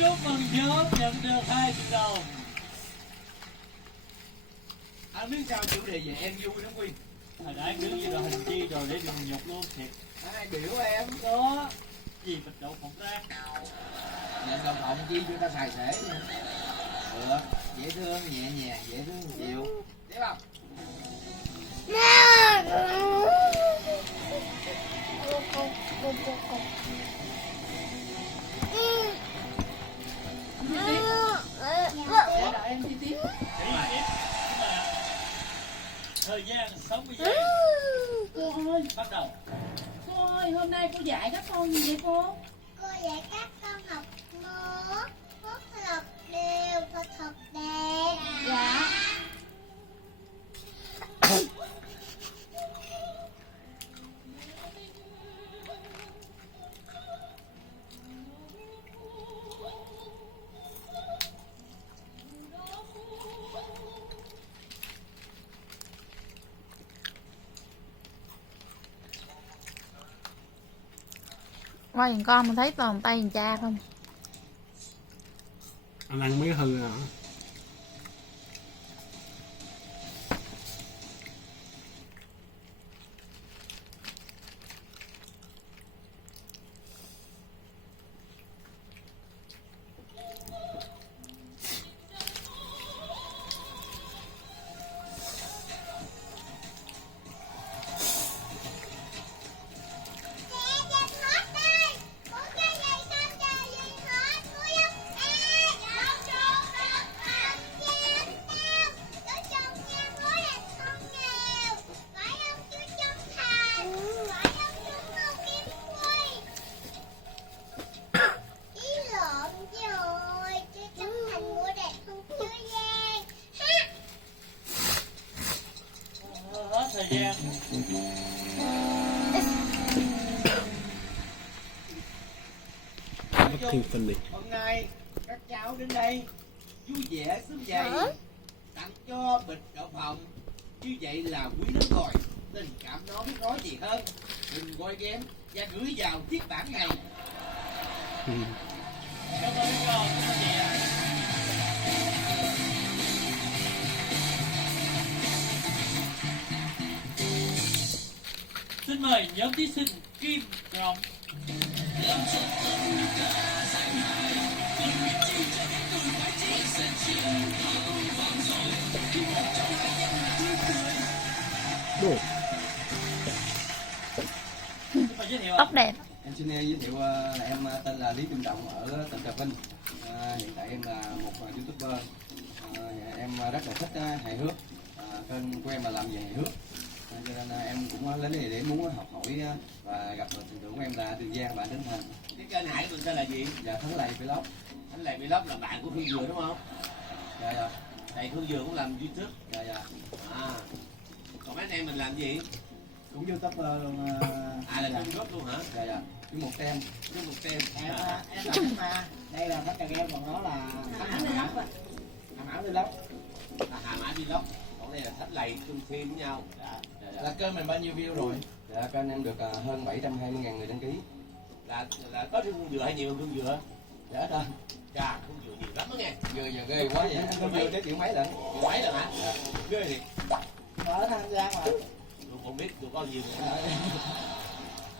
Chúc mừng nhóm nhận được 2 triệu đồng. Anh biết sao chủ đề về em vui lắm Quyên. Hồi nãy cứ như là hình chi rồi để đừng nhục luôn thiệt. Ai biểu em. Đó. Gì bịch đậu phộng rang. Nhận đồng hồng chi cho ta xài xể nha. Được, dễ thương, nhẹ nhàng, dễ thương, chịu. Tiếp không? Để đợi em đi tiếp. Thời gian 60 giây. Cô ơi, Bắt đầu. cô ơi, hôm nay cô dạy các con gì vậy cô? Cô dạy các con học múa, phúc lộc đều và thật đẹp. Dạ. Qua nhìn con mà thấy toàn tay nhìn cha không. Anh ăn mấy cái hư à? Hết thời gian. Bất thiên phân liệt. Hôm nay các cháu đến đây vui vẻ sướng dày tặng cho bịch đậu phộng. Như vậy là quý lắm rồi. Tình cảm nó biết nói gì hơn. Đừng coi game và gửi vào chiếc bản này. Cảm ơn con, các chị ạ. Xin mời nhóm thí sinh Kim Trọng. Đồ. Xin mời giới thiệu ạ. Tóc đẹp. Em xin giới thiệu là em tên là Lý Trung Trọng ở tỉnh Trà Vinh. Hiện tại em là một YouTuber. Em rất là thích hài hước. Kênh của em là làm về hài hước. Cho nên em cũng đến đây để muốn học hỏi và gặp được thầy của em là Từ Giang, bạn Đến Thành. Cái kênh Hải mình tên là gì? Dạ Thắng Lầy Vlog. Anh Lệ Vlog là bạn của Phương Dừa đúng không? Dạ dạ. Thầy Phương Dừa cũng làm YouTube. Dạ dạ. À. Còn mấy anh em mình làm gì? Cũng YouTuber luôn. À là Trung Quốc luôn hả? Dạ dạ. Với một tem. Với một tem. Em là Khánh Ma, đây là Khánh Cà Gem, còn đó là Khánh Vlog. Hà Mã Vlog. À, Hà Mã Vlog. Còn đây là Thánh Lầy chung phim với nhau. Dạ. Là kênh mình bao nhiêu view rồi? Dạ kênh em được hơn 720.000 người đăng ký. Là có Phương Dừa hay nhiều hơn Phương Dừa? Dạ đó. Chà, Phương Dừa nhiều lắm đó nghe. Giờ ghê quá vậy. Không vừa cái triệu mấy lần. Nhiều mấy lần hả? Dạ. Ghê thì. Ở An Giang mà. Tôi không biết tụi con nhiều nữa.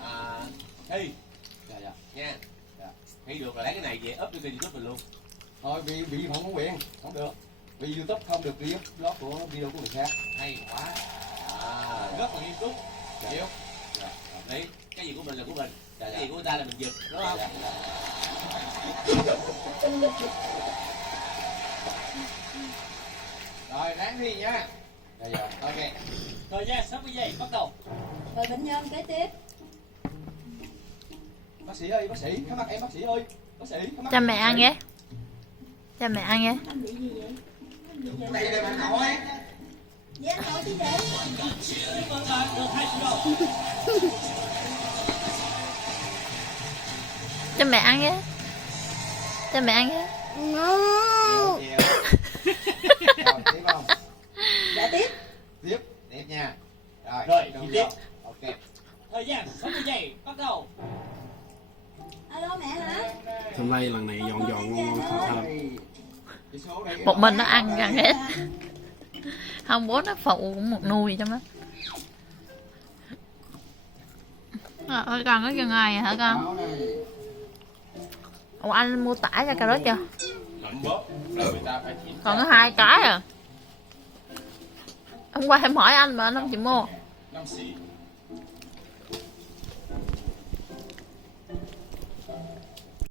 À, Thi. Dạ dạ. Nha. Dạ. Thi được là lấy cái này về up trên kênh YouTube mình luôn. Thôi bị không có quyền, không được. Vì YouTube không được ghi blog của video của người khác. Hay quá. À, rất là nghiêm túc. Hiểu. Dạ. Đấy, cái gì của mình là của mình. Dạ, Cái dạ. gì của người ta là mình giật, đúng không? Dạ, dạ. Rồi, ráng thi nha. Dạ dạ. Ok. Thời gian 60 giây, bắt đầu. Rồi bệnh nhân kế tiếp. Bác sĩ ơi, bác sĩ, khám mắt em bác sĩ ơi. Bác sĩ, khám mắt. Cho mẹ ăn ghé. Cho mẹ ăn ghé. Anh bị gì vậy? Anh bị gì Này là bạn nội. Dạ anh hỏi chứ để. Chúc mừng bạn được 2 triệu đồng. Cho mẹ ăn ghé. Cho mẹ ăn ghé. Chiều, chiều. Rồi, tiếp không? Dạ tiếp. Tiếp. Tiếp nha. Rồi, Rồi, đầu tiếp. vô. Ok. Thời gian 60 giây, bắt đầu. Alo mẹ hả? Hôm nay lần này giòn giòn ngon ngon thật thật. Cái số đây Một mình nó ăn gần hết. Không, bố nó phụ cũng một nùi trong đó. Thôi con có chừng ngày hả con? áo này. Ủa anh mua tải ra cà rốt chưa? Lạnh bóp, rồi người ta phải kiểm Còn có 2 cái à. Hôm qua em hỏi anh mà anh không chịu mua. Năm xị